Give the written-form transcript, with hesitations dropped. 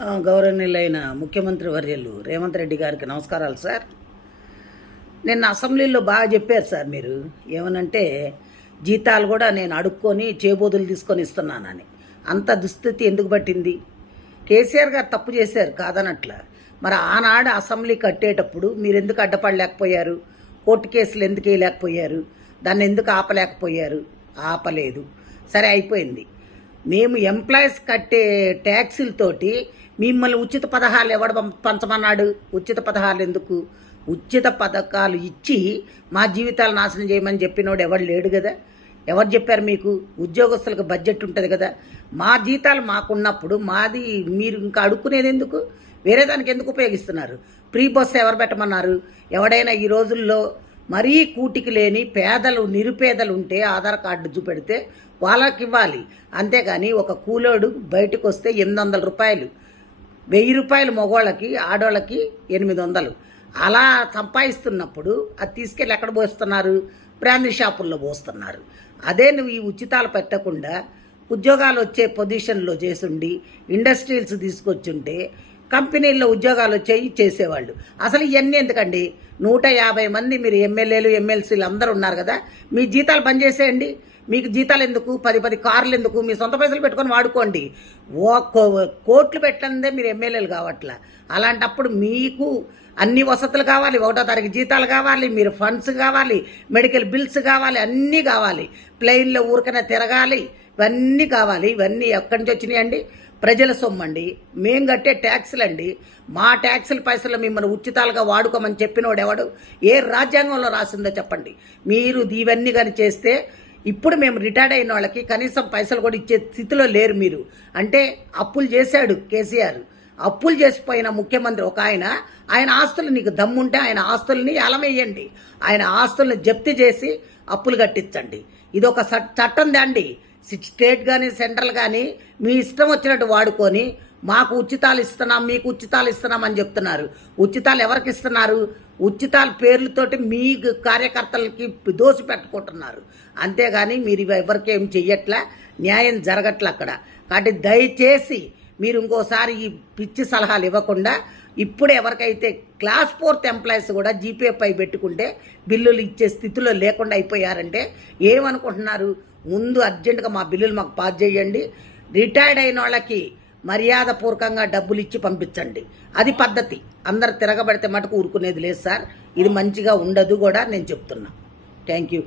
గౌరవనీయులైన ముఖ్యమంత్రి వర్యులు రేవంత్ రెడ్డి గారికి నమస్కారాలు సార్. నిన్న అసెంబ్లీలో బాగా చెప్పారు సార్. మీరు ఏమనంటే జీతాలు కూడా నేను అడుక్కొని చేబోదులు తీసుకొని ఇస్తున్నానని. అంత దుస్థితి ఎందుకు పట్టింది? కేసీఆర్ గారు తప్పు చేశారు కాదనట్ల. మరి ఆనాడు అసెంబ్లీ కట్టేటప్పుడు మీరు ఎందుకు అడ్డపడలేకపోయారు? కోర్టు కేసులు ఎందుకు వేయలేకపోయారు? దాన్ని ఎందుకు ఆపలేకపోయారు? ఆపలేదు. సరే, అయిపోయింది. మేము ఎంప్లాయీస్ కట్టే ట్యాక్సీలతోటి మిమ్మల్ని ఉచిత పథకాలు ఎవడు పంచమన్నాడు? ఉచిత పథకాలు ఎందుకు? ఉచిత పథకాలు ఇచ్చి మా జీవితాలు నాశనం చేయమని చెప్పినోడు ఎవడు లేడు కదా. ఎవరు చెప్పారు మీకు? ఉద్యోగస్తులకు బడ్జెట్ ఉంటుంది కదా. మా జీతాలు మాకున్నప్పుడు మాది మీరు ఇంకా అడుక్కునేది ఎందుకు? వేరే దానికి ఎందుకు ఉపయోగిస్తున్నారు? ఫ్రీ బస్సు ఎవరు పెట్టమన్నారు? ఎవడైనా ఈ రోజుల్లో మరీ కూటికి లేని పేదలు నిరుపేదలు ఉంటే ఆధార్ కార్డు చూపెడితే వాళ్ళకి ఇవ్వాలి. అంతేగాని ఒక కూలోడు బయటకు వస్తే 800 రూపాయలు, 1000 రూపాయలు మగవాళ్ళకి, ఆడవాళ్ళకి 800. అలా సంపాదిస్తున్నప్పుడు అది తీసుకెళ్ళి ఎక్కడ పోస్తున్నారు? బ్రాందీ షాపుల్లో పోస్తున్నారు. అదే నువ్వు ఈ ఉచితాలు పెట్టకుండా ఉద్యోగాలు వచ్చే పొజిషన్లో చేసుండి ఇండస్ట్రీస్ తీసుకొచ్చుంటే కంపెనీల్లో ఉద్యోగాలు వచ్చాయి చేసేవాళ్ళు. అసలు ఇవన్నీ ఎందుకండి? 150 మంది మీరు ఎమ్మెల్యేలు ఎమ్మెల్సీలు అందరూ ఉన్నారు కదా, మీ జీతాలు బంద్ చేసేయండి. మీకు జీతాలు ఎందుకు? 10 కార్లు ఎందుకు? మీ సొంత పైసలు పెట్టుకొని వాడుకోండి. కోట్లు పెట్టందే మీరు ఎమ్మెల్యేలు కావట్లా. అలాంటప్పుడు మీకు అన్ని వసతులు కావాలి, 1వ తారీఖు జీతాలు కావాలి, మీరు ఫండ్స్ కావాలి, మెడికల్ బిల్స్ కావాలి, అన్నీ కావాలి. ప్లెయిన్లో ఊరికనే తిరగాలి, ఇవన్నీ కావాలి. ఇవన్నీ ఎక్కడి నుంచి వచ్చినాయండి? ప్రజల సొమ్మండి, మేం కట్టే ట్యాక్సులండి. మా ట్యాక్సుల పైసలు మిమ్మల్ని ఉచితాలుగా వాడుకోమని చెప్పినోడు ఎవడు? ఏ రాజ్యాంగంలో రాసిందో చెప్పండి. మీరు ఇవన్నీ కానీ చేస్తే ఇప్పుడు మేము రిటైర్డ్ అయిన వాళ్ళకి కనీసం పైసలు కూడా ఇచ్చే స్థితిలో లేరు మీరు. అంటే అప్పులు చేశాడు కేసీఆర్. అప్పులు చేసిపోయిన ముఖ్యమంత్రి ఒక ఆయన ఆస్తులు నీకు దమ్ముంటే ఆయన ఆస్తుల్ని అలమేయండి. ఆయన ఆస్తుల్ని జప్తు చేసి అప్పులు కట్టించండి. ఇది ఒక చట్టం దాండి. స్టేట్ కానీ సెంట్రల్ కానీ మీ ఇష్టం వచ్చినట్టు వాడుకొని మాకు ఉచితాలు ఇస్తున్నాం, మీకు ఉచితాలు ఇస్తున్నాం అని చెప్తున్నారు. ఉచితాలు ఎవరికి ఇస్తున్నారు? ఉచితాల పేర్లతోటి మీ కార్యకర్తలకి దోసి పెట్టుకుంటున్నారు. అంతేగాని మీరు ఎవరికి ఏం చెయ్యట్లా, న్యాయం జరగట్లే అక్కడ. కాబట్టి దయచేసి మీరు ఇంకోసారి ఈ పిచ్చి సలహాలు ఇవ్వకుండా ఇప్పుడు ఎవరికైతే క్లాస్ 4th ఎంప్లాయీస్ కూడా జీపీఎఫ్ఐ పెట్టుకుంటే బిల్లులు ఇచ్చే స్థితిలో లేకుండా అయిపోయారంటే ఏమనుకుంటున్నారు? ముందు అర్జెంటుగా మా బిల్లులు మాకు పాస్ చేయండి. రిటైర్డ్ అయిన వాళ్ళకి మర్యాదపూర్వకంగా డబ్బులు ఇచ్చి పంపించండి. అది పద్ధతి. అందరు తిరగబడితే మటుకు ఊరుకునేది లేదు సార్. ఇది మంచిగా ఉండదు కూడా నేను చెప్తున్నా. Thank you.